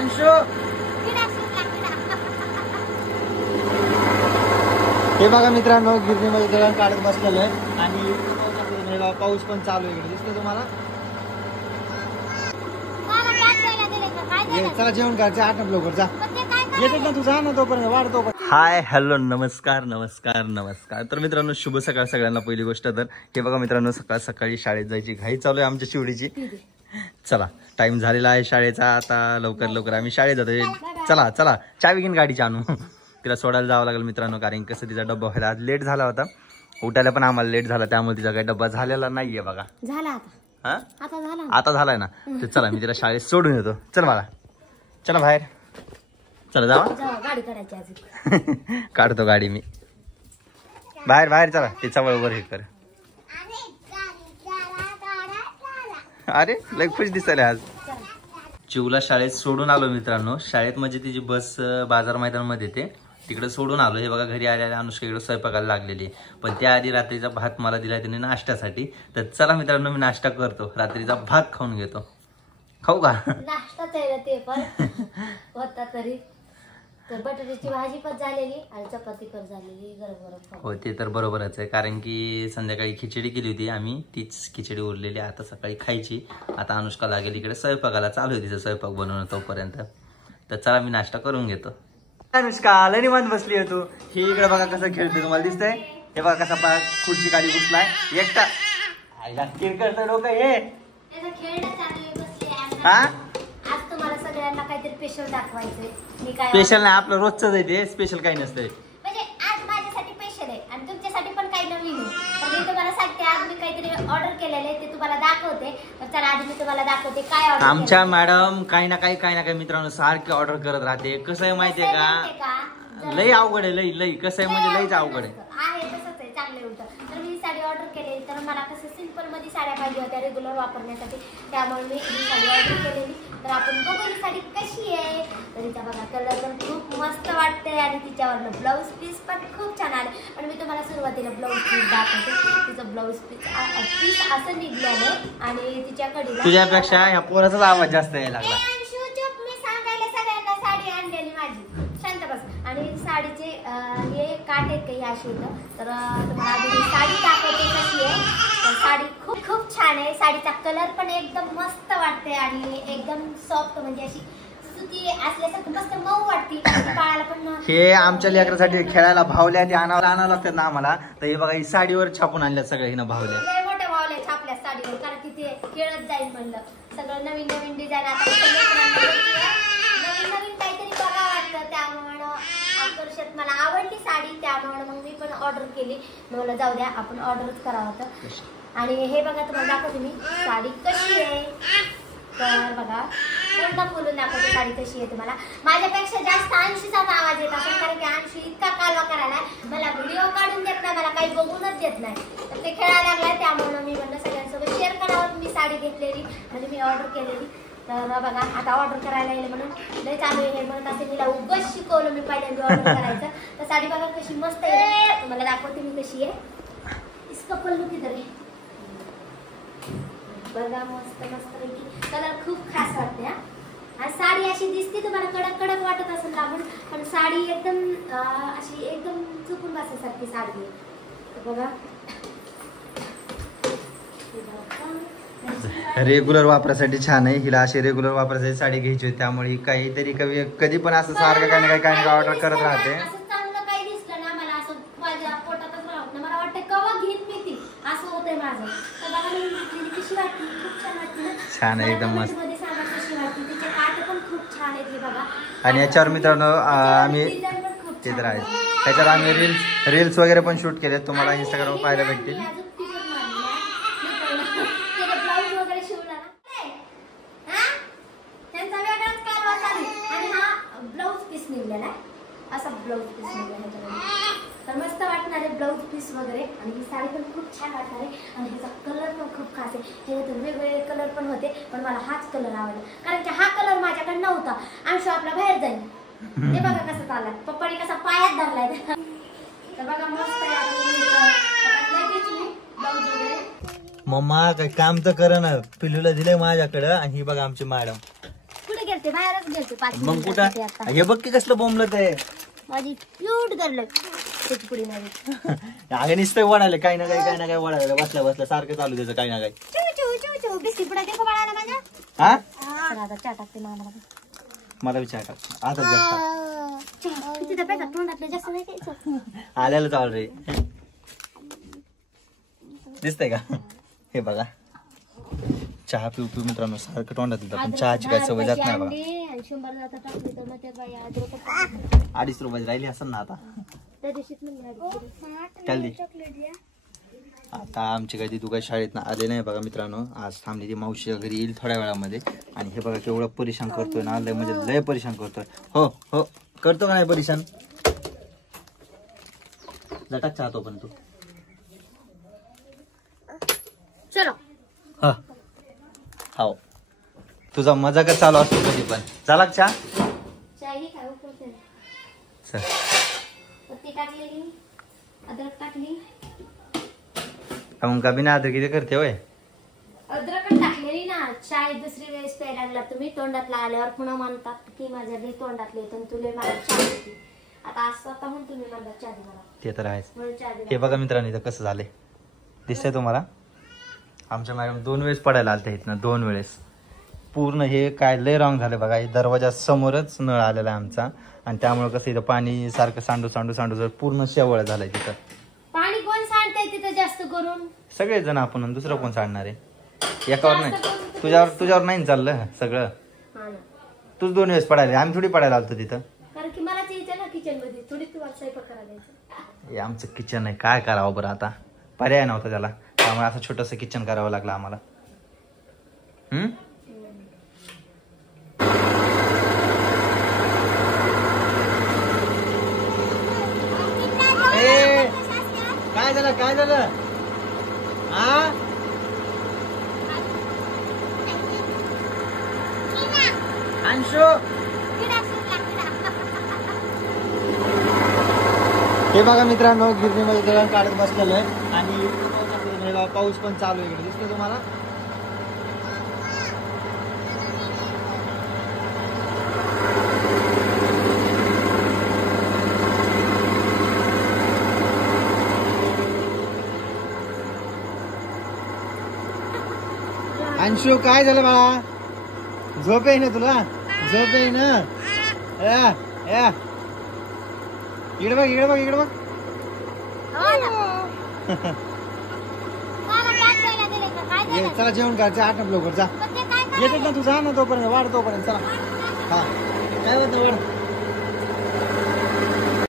अंशू हे बघा मित्रांनो, गिरणीमध्ये दळण काढत बसलेलं आहे आणि पाऊस पण चालू आहे. दिसतो तुम्हाला? चला जेवण करायचं, आठ लवकर जा. येतात ना, तू जा ना तोपर्यंत, वाढतो. हाय हॅलो नमस्कार नमस्कार नमस्कार. तर मित्रांनो शुभ सकाळ सगळ्यांना. पहिली गोष्ट तर हे बघा मित्रांनो, सकाळ सकाळी शाळेत जायची घाई चालू आहे आमच्या शिवडीची. चला टाइम झालेला आहे शाळेचा, आता लवकर लवकर आम्ही शाळेत जातोय. चला चला चावी घेऊन गाडीची आणू. तिला सोडायला जावं लागेल मित्रांनो, कारण कसं तिचा डब्बा व्हायला आज लेट झाला होता. उठायला पण आम्हाला लेट झाला, त्यामुळे तिचा काही डब्बा झालेला नाहीये बघा. झाला आता झालाय ना. तर चला मी तिला शाळेत सोडून येतो. चल मला, चला बाहेर, चला जावा. गाडी काढायची काढतो गाडी मी. बाहेर बाहेर चला. ते चवळ वर हे कर. अरे लय खुश दिसायला आज. चिवला शाळेत सोडून आलो मित्रांनो. शाळेत म्हणजे तिची बस बाजार मैदानामध्ये येते, तिकडे सोडून आलो. हे बघा घरी आलेल्या अनुष्का इकडे स्वयंपाकाला लागलेली आहे. पण त्याआधी रात्रीचा भात मला दिला त्याने नाश्त्यासाठी. तर चला मित्रांनो मी नाश्ता करतो, रात्रीचा भात खाऊन घेतो. खाऊ का? नाश्ताच आहे ते पण होता तरी. तर बटाट्याची भाजी पण झालेली आणि चपाती पण झालेली गरम गरम. हो ते तर बरोबरच आहे, कारण की संध्याकाळी खिचडी केली होती आम्ही, तीच खिचडी उरलेली आता सकाळी खायची. आता अनुष्का लागेल इकडे स्वयंपाकाला, चालू आहे तिचं स्वयंपाक बनवणं तोपर्यंत. तर चला मी नाश्ता करून घेतो. अनुष्का लय निवांत बसली आहे तू. ही इकडे बघा कसं खेळते, तुम्हाला दिसतंय? हे बघा कसा खुर्ची खाली बसलाय एकटा. आईला किरकटचं डोकं हे. हा आज तुम्हाला सगळ्यांना काहीतरी स्पेशल दाखवायचंय. मी काय स्पेशल नाही, आपलं रोजच आहे ते, स्पेशल काही नसतंय. म्हणजे आज माझ्यासाठी स्पेशल आहे आणि तुमच्यासाठी पण काही नवीन आहे. तर मी तुम्हाला सांगते, आज मी काहीतरी ऑर्डर केलेलं आहे, ते तुम्हाला दाखवते. तर चला आधी मी तुम्हाला दाखवते काय ऑर्डर. आमच्या मॅडम काही ना काही मित्रांनो सारखे ऑर्डर करत राहते. कसं आहे माहितीये का, लई अवघड आहे, लई लई कसं आहे म्हणजे लईच अवघड आहे. तसंच आहे, चांगले होतं. तर मी साडी ऑर्डर केलेली, तर मला कसं सिंपल मध्ये साड्या पाहिजे होत्या रेग्युलर वापरण्यासाठी, त्यामुळे मी ही साडी ऑर्डर केलेली. तर आपण बघू ही साडी कशी आहे. तर तिचा बघा कलर पण खूप मस्त वाटते आणि तिच्यावरनं ब्लाऊज पीस पण खूप छान आले. पण मी तुम्हाला सुरुवातीला ब्लाऊज पीस दाखवते. तिचं ब्लाऊज पीस असं निघलेलं आणि तिच्याकडे तुझ्यापेक्षा ह्या पोराचाच आवाज जास्त यायला लागला. मी सांगायला सगळ्यांना साडी आणलेली माझी, शांत बस. आणि साडीचे हे काट आहेत काही अशी होतं. तर तुम्हाला आधी मी साडी दाखवते कशी आहे. तर साडी खूप खूप छान आहे. साडीचा कलर पण एकदम मस्त वाटते आणि एकदम सॉफ्ट, म्हणजे अशी सुती असल्यासारखं मस्त मऊ वाटते. पायाला पण हे आमच्या लेकरासाठी खेळायला भावल्या ते आणावं लागतात ना आम्हाला. तर हे बघा ही साडीवर छापून आणल्या सगळ्या हिनं भावल्या. लय मोठ्या भावल्या छापल्या साडीवर, कारण की ते खेळत जाईल म्हणलं. सगळं नवीन नवीन डिझाईन, आता नवीन नवीन काहीतरी बघा वाटतं. त्यामुळे आकर्षक मला आवडली साडी, त्यामुळे मग मी पण ऑर्डर केली. मला जाऊ द्या, आपण ऑर्डरच करावं होतं. आणि हे बघा तुम्हाला दाखवते मी साडी कशी आहे. तर बघा पूर्ण बोलून दाखवते साडी कशी आहे तुम्हाला. माझ्यापेक्षा जास्त अंशीचा आवाज येत असेल, कारण की अंशी इतका कालवा करायला मला व्हिडिओ काढून देत नाही, मला काही बघूनच देत नाही. तर ते खेळायला लागलाय, त्यामुळे मी म्हणलं सगळ्यांसोबत शेअर करावं. मी साडी घेतलेली म्हणजे मी ऑर्डर केलेली. तर बघा आता ऑर्डर करायला येईल म्हणून लय चालू आहे म्हणून असे मी उगाच शिकवलं मी पहिल्यांदा ऑर्डर करायचं. तर साडी बघा कशी मस्त आहे, तुम्हाला दाखवते मी कशी आहे. इसका पल्लू किधर आहे बघा, मस्त मस्त पैकी कलर खूप खास वाटते. हा साडी अशी दिसते तुम्हाला कडक कडक वाटत असेल लागून, पण साडी एकदम अशी एकदम चुकून बसायसारखी साडी आहे. तर बघा रेग्युलर वापरासाठी छान आहे. हिला अशी रेग्युलर वापरासाठी साडी घ्यायची होती, त्यामुळे काहीतरी कधी पण असं सारखं काही ना काही ऑर्डर करत राहते. चांगलं काही दिसलं ना मला असं माझ्या पोटातच राहत नाही, मला वाटतं कवा घेईन मी ती, असं होतंय माझं. तर बघा मी कशी वाटते, खूप छान वाटते ना. छान आहे एकदम मस्त. कशी वाटते, तिचे काट पण खूप छान आहेत हे बघा. आणि याच्यावर मित्रांनो आम्ही ते तर आहे, त्याच्यावर आम्ही रील्स वगैरे पण शूट केले, तुम्हाला इंस्टाग्रामवर पाहायला भेटतील. तर मस्त वाटणार आहे ब्लाऊज पीस वगैरे. आणि ही साडी पण खूप छान वाटणार आहे आणि ह्याचा कलर पण खूप खास आहे. हे वेगवेगळे कलर पण होते, पण मला हाच कलर आवडला, कारण की हा कलर माझ्याकडे नव्हता. अंशू आपला बाहेर जाईल, ते बघा कसं चाललाय, पप्पाने कसा पायात धरलाय. तर बघा मस्त ब्लाऊज वगैरे. मम्मा काही काम तर कर ना, पिल्लूला दिलंय माझ्याकडं. आणि ही बघा आमची मॅडम कुठे गेल ते बाहेरच गेलते 5 मग मिनिटासाठी कुठं आता. हे बघ की कसलं बोंबलत आहे. माझी क्यूट गर्ल त्याची पुढे नाही. अगं नुसतं वडाले काही ना काही वडाले बसल्या बसल्या सारखं चालू त्याचं काही ना काही. चू बिस्किट पुढे ते बाळाला माझ्या. हा चला आता चहा टाकते मामाला. मला विचार कर आता जास्त किती डब्यात तोंडातलं जास्त नाही खायचं. आल्याला चाल रे. दिसतंय का हे बघा चहा पिऊ पिऊ मित्रांनो सारखं तोंडात येतं पण चहाची काय सवय जात नाही बघा. 2.5 रुपये राहिली असेल ना आता. चालली आता आमची काही तू काही शाळेत ना आले नाही बघा मित्रांनो. आज थांबली ती मावशी घरी येईल थोड्या वेळामध्ये. आणि हे बघा केवढं परेशान करतोय ना लय म्हणजे लय परेशान करतोय. हो हो करतो का नाही परेशान. लटाक चाहतो पण तू चलो हा हो तुझा मजा का चालू असतो कधी पण. झाला चहा चाय काय उपयोगी चल. पत्ती टाकलेली अद्रक टाकली. मग का बिना अद्रक किती करते होय. अद्रक टाकलेली ना चाय दुसरी वेळेस प्यायला लागला तुम्ही तोंडातला आल्यावर पुन्हा म्हणतात की माझ्या घरी तोंडातले तर तुले मला चहा देते. आता असं आता म्हणून तुम्ही मला चहा दे मला. ते तर आहेच. म्हणून चहा दे. हे बघा मित्रांनो इथं कसं झालंय दिसतंय तुम्हाला. आमच्या मॅडम 2 वेळेस पडायला आलत्या इथनं 2 वेळेस. पूर्ण हे काय लय रॉंग झालं बघा. हे दरवाजा समोरच नळ आलेला आहे आमचा आणि त्यामुळे कसं इथं पाणी सारखं सांडू पूर्ण शेवळ झालंय तिथं. पाणी कोण सांडतंय तिथं जास्त करून. सगळेजण आपण आणि दुसरं कोण सांडणार आहे. एकावर नाही तुझ्यावर नाही चाललं सगळं. हा ना तूच 2 वेळेस पडायला. आम्ही थोडी पडायला आलतो तिथं. कारण की मला यायचं ना किचन मध्ये थोडी तुम्हाला स्वयंपाक करायला द्यायचं. हे आमचं किचन आहे काय करावं बरं आता. पर्याय नव्हता त्याला त्यामुळे असं छोटंसं किचन करावं लागलं आम्हाला. काय झालं काय झालं हा अंशू. हे बघा मित्रांनो गिरणीमध्ये दळण काढत बसलेलं आहे आणि पाऊस पण चालू आहे. इकडे दिसतोय तुम्हाला. अंशू काय झालं बाळा. झोप आहे ना तुला. झोप आहे ना. इकडे बघ इकडे बघ इकडे बघ. चला जेवण करायचं 8 लवकर जा. येतात ना तू जा ना तोपर्यंत वाढ तोपर्यंत चला. हा